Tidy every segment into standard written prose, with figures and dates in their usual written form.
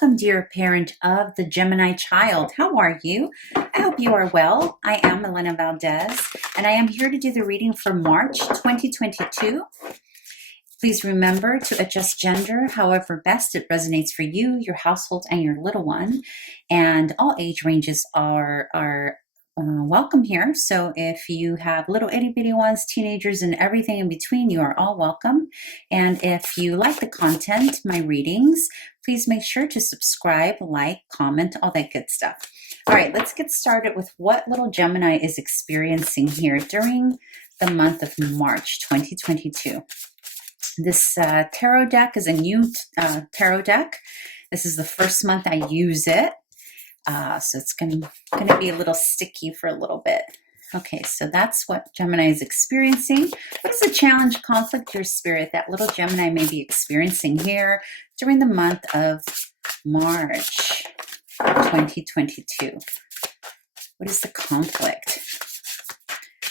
welcome, dear parent of the Gemini child. How are you? I hope you are well. I am Elena Valdez, and I am here to do the reading for March 2022. Please remember to adjust gender however best it resonates for you, your household, and your little one. And all age ranges are welcome here. So if you have little itty bitty ones, teenagers, and everything in between, you are all welcome. And if you like the content, my readings, please make sure to subscribe, like, comment, all that good stuff. All right, let's get started with what little Gemini is experiencing here during the month of March 2022. This tarot deck is a new tarot deck. This is the first month I use it. So it's going to be a little sticky for a little bit. Okay, so that's what Gemini is experiencing. What is the challenge, conflict, or spirit that little Gemini may be experiencing here during the month of March 2022? What is the conflict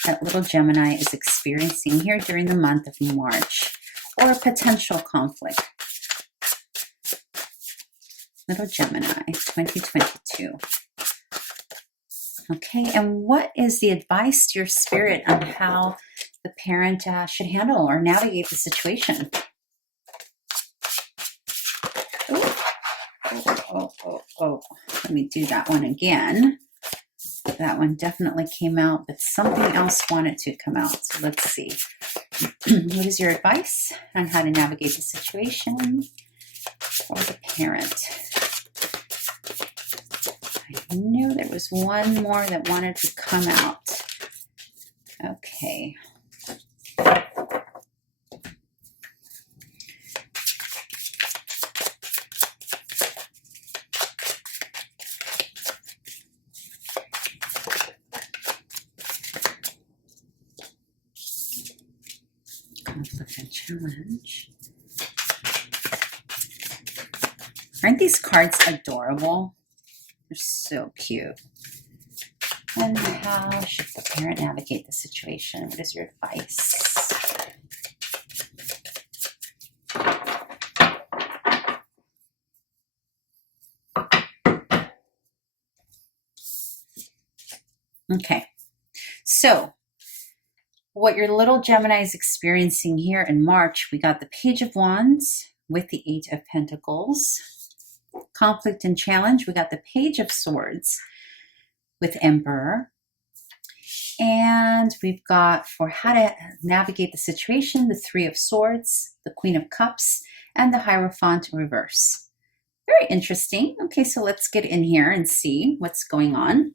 that little Gemini is experiencing here during the month of March, or a potential conflict? Little Gemini 2022. Okay, and what is the advice to your spirit on how the parent should handle or navigate the situation? Oh. Let me do that one again. That one definitely came out, but something else wanted to come out. So let's see. What is your advice on how to navigate the situation for the parent? I knew there was one more that wanted to come out. Okay. Conflict and challenge. Aren't these cards adorable? They're so cute. And how should the parent navigate the situation? What is your advice? Okay, so what your little Gemini is experiencing here in March, we got the Page of Wands with the Eight of Pentacles. Conflict and challenge, we got the Page of Swords with Emperor. And we've got, for how to navigate the situation, the Three of Swords, the Queen of Cups, and the Hierophant reverse. Very interesting. Okay, so let's get in here and see what's going on.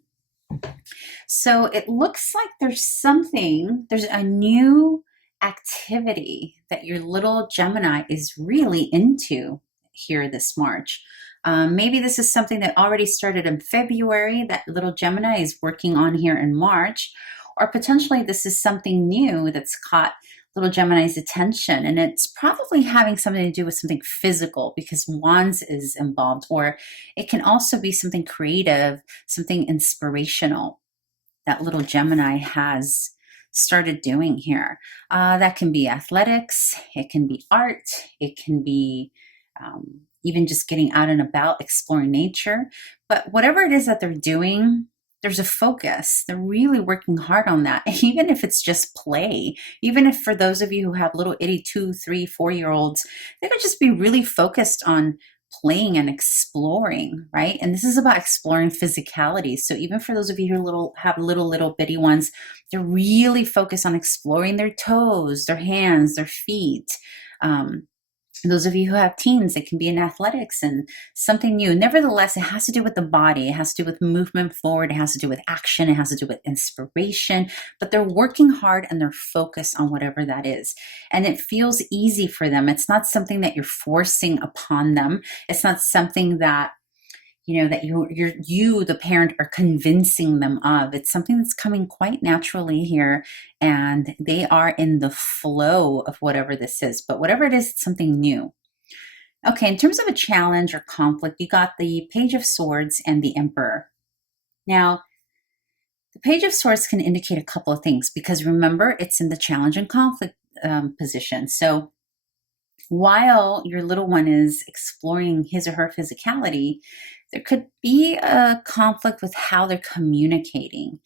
So it looks like there's a new activity that your little Gemini is really into here this March. Maybe this is something that already started in February that little Gemini is working on here in March, or potentially this is something new that's caught little Gemini's attention, and it's probably having something to do with something physical because Wands is involved, or it can also be something creative, something inspirational that little Gemini has started doing here. That can be athletics, it can be art, it can be even just getting out and about, exploring nature. But whatever it is that they're doing, there's a focus. They're really working hard on that. Even if it's just play, even if for those of you who have little itty 2, 3, 4-year-olds, they could just be really focused on playing and exploring, right? And this is about exploring physicality. So even for those of you who have little bitty ones, they're really focused on exploring their toes, their hands, their feet. Those of you who have teens, it can be in athletics and something new. Nevertheless, it has to do with the body. It has to do with movement forward. It has to do with action. It has to do with inspiration. But they're working hard and they're focused on whatever that is. And it feels easy for them. It's not something that you're forcing upon them. It's not something that that you, the parent, are convincing them of. It's something that's coming quite naturally here, and they are in the flow of whatever this is. But whatever it is, it's something new. Okay, in terms of a challenge or conflict, you got the Page of Swords and the Emperor. Now, the Page of Swords can indicate a couple of things because remember, it's in the challenge and conflict position. So while your little one is exploring his or her physicality, there could be a conflict with how they're communicating.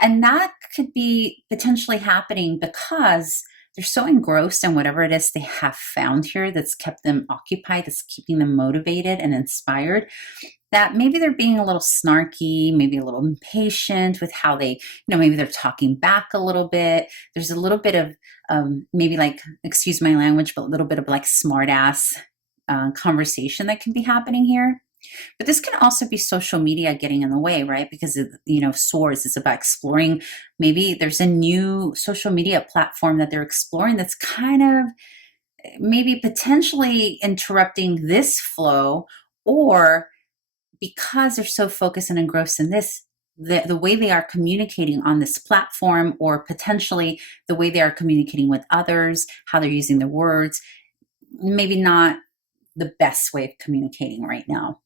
And that could be potentially happening because they're so engrossed in whatever it is they have found here that's kept them occupied, that's keeping them motivated and inspired, that maybe they're being a little snarky, maybe a little impatient with how they, maybe they're talking back a little bit. There's a little bit of maybe like, excuse my language, but a little bit of like smart ass conversation that can be happening here. But this can also be social media getting in the way, right? Because, Swords is about exploring. Maybe there's a new social media platform that they're exploring that's kind of maybe potentially interrupting this flow, or because they're so focused and engrossed in this, the way they are communicating on this platform, or potentially the way they are communicating with others, how they're using their words, maybe not the best way of communicating right now.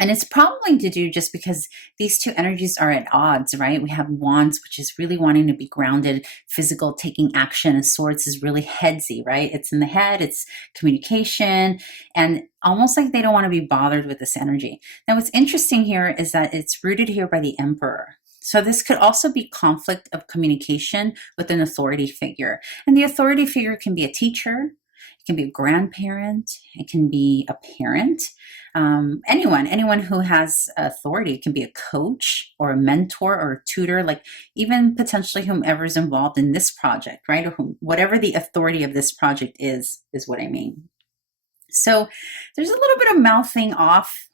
And it's probably to do just because these two energies are at odds, right? We have Wands, which is really wanting to be grounded, physical, taking action, and Swords is really headsy, right? It's in the head, it's communication, and almost like they don't want to be bothered with this energy. Now, what's interesting here is that it's rooted here by the Emperor. So this could also be conflict of communication with an authority figure. And the authority figure can be a teacher, it can be a grandparent, it can be a parent, anyone who has authority. It can be a coach or a mentor or a tutor, like even potentially whomever's involved in this project, right? Or whatever the authority of this project is what I mean. So there's a little bit of mouthing off,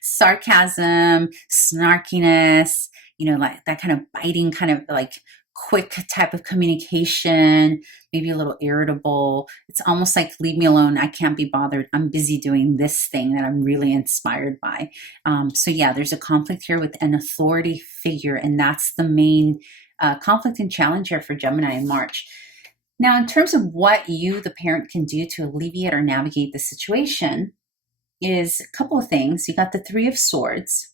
sarcasm, snarkiness, like that kind of biting, kind of like quick type of communication, maybe a little irritable. It's almost like, leave me alone. I can't be bothered. I'm busy doing this thing that I'm really inspired by. So yeah, there's a conflict here with an authority figure, and that's the main conflict and challenge here for Gemini in March. Now, in terms of what you, the parent, can do to alleviate or navigate the situation is a couple of things. You got the Three of Swords.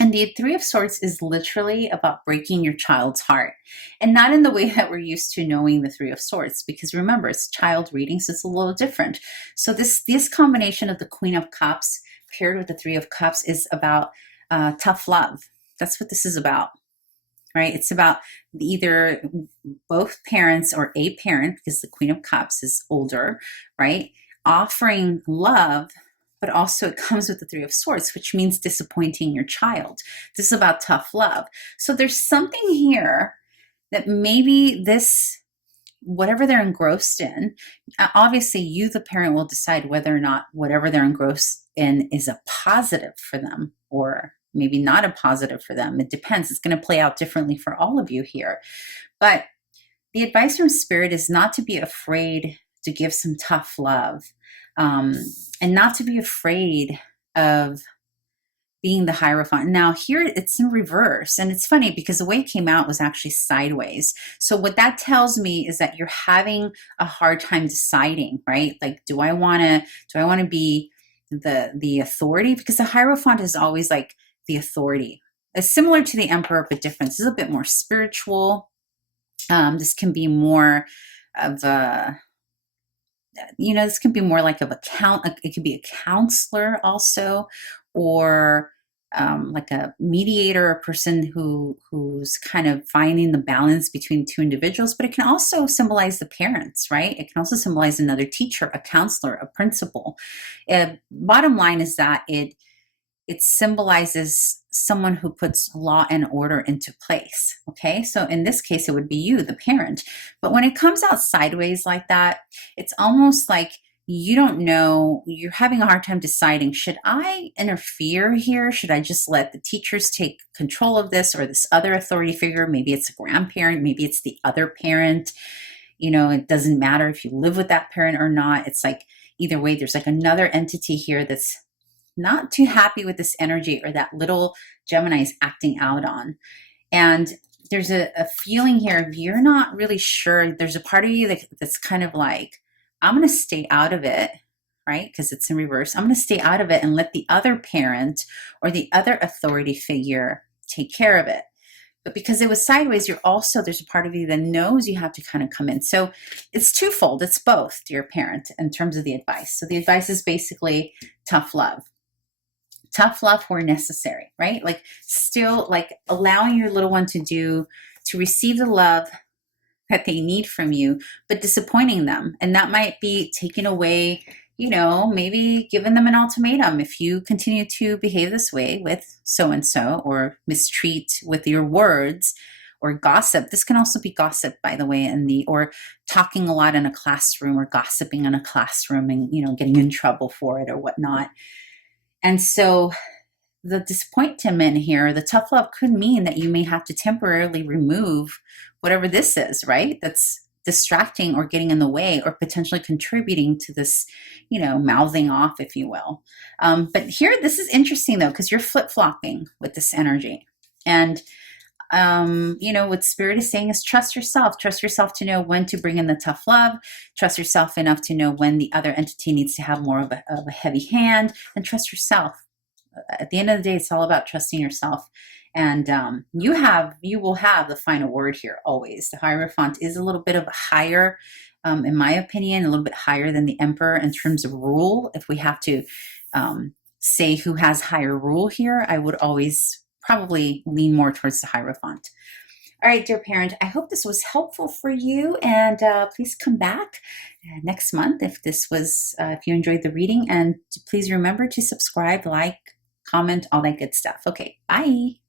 And the Three of Swords is literally about breaking your child's heart, and not in the way that we're used to knowing the Three of Swords, because remember, it's child reading, so it's a little different. So this combination of the Queen of Cups paired with the Three of Cups is about tough love. That's what this is about, right? It's about either both parents or a parent, because the Queen of Cups is older, right? Offering love, but also it comes with the Three of Swords, which means disappointing your child. This is about tough love. So there's something here that maybe this, whatever they're engrossed in, obviously you, the parent, will decide whether or not whatever they're engrossed in is a positive for them or maybe not a positive for them. It depends. It's going to play out differently for all of you here. But the advice from Spirit is not to be afraid to give some tough love. And not to be afraid of being the Hierophant. Now here it's in reverse, and it's funny because the way it came out was actually sideways. So what that tells me is that you're having a hard time deciding, right? Like, do I want to be the authority? Because the Hierophant is always like the authority. It's similar to the Emperor, but different. This is a bit more spiritual. This can be more of a, this can be more like it could be a counselor also, or like a mediator, a person who's kind of finding the balance between two individuals. But it can also symbolize the parents, right? It can also symbolize another teacher, a counselor, a principal. Bottom line is that it symbolizes someone who puts law and order into place. Okay, so in this case, it would be you, the parent. But when it comes out sideways like that, it's almost like you don't know, you're having a hard time deciding, should I interfere here? Should I just let the teachers take control of this, or this other authority figure? Maybe it's a grandparent, maybe it's the other parent. It doesn't matter if you live with that parent or not. It's like, either way, there's like another entity here that's not too happy with this energy, or that little Gemini is acting out on. And there's a feeling here of you're not really sure. There's a part of you that's kind of like, I'm going to stay out of it, right? Because it's in reverse. I'm going to stay out of it and let the other parent or the other authority figure take care of it. But because it was sideways, you're also, there's a part of you that knows you have to kind of come in. So it's twofold. It's both, dear parent, in terms of the advice. So the advice is basically tough love. Tough love where necessary, right? Like still like allowing your little one to receive the love that they need from you, but disappointing them. And that might be taking away, you know, maybe giving them an ultimatum. If you continue to behave this way with so-and-so, or mistreat with your words, or gossip. This can also be gossip, by the way, or talking a lot in a classroom, or gossiping in a classroom and, you know, getting in trouble for it or whatnot. And so the disappointment here, the tough love, could mean that you may have to temporarily remove whatever this is, right? That's distracting or getting in the way or potentially contributing to this, you know, mouthing off, if you will. But here, this is interesting though, because you're flip-flopping with this energy. And, you know, what Spirit is saying is trust yourself. Trust yourself to know when to bring in the tough love. Trust yourself enough to know when the other entity needs to have more of a heavy hand, and trust yourself. At the end of the day, it's all about trusting yourself. And you will have the final word here always. The Hierophant is a little bit of a higher, in my opinion, a little bit higher than the Emperor in terms of rule. If we have to say who has higher rule here, I would always probably lean more towards the Hierophant. All right, dear parent, I hope this was helpful for you, and please come back next month if you enjoyed the reading, and please remember to subscribe, like, comment, all that good stuff. Okay, bye.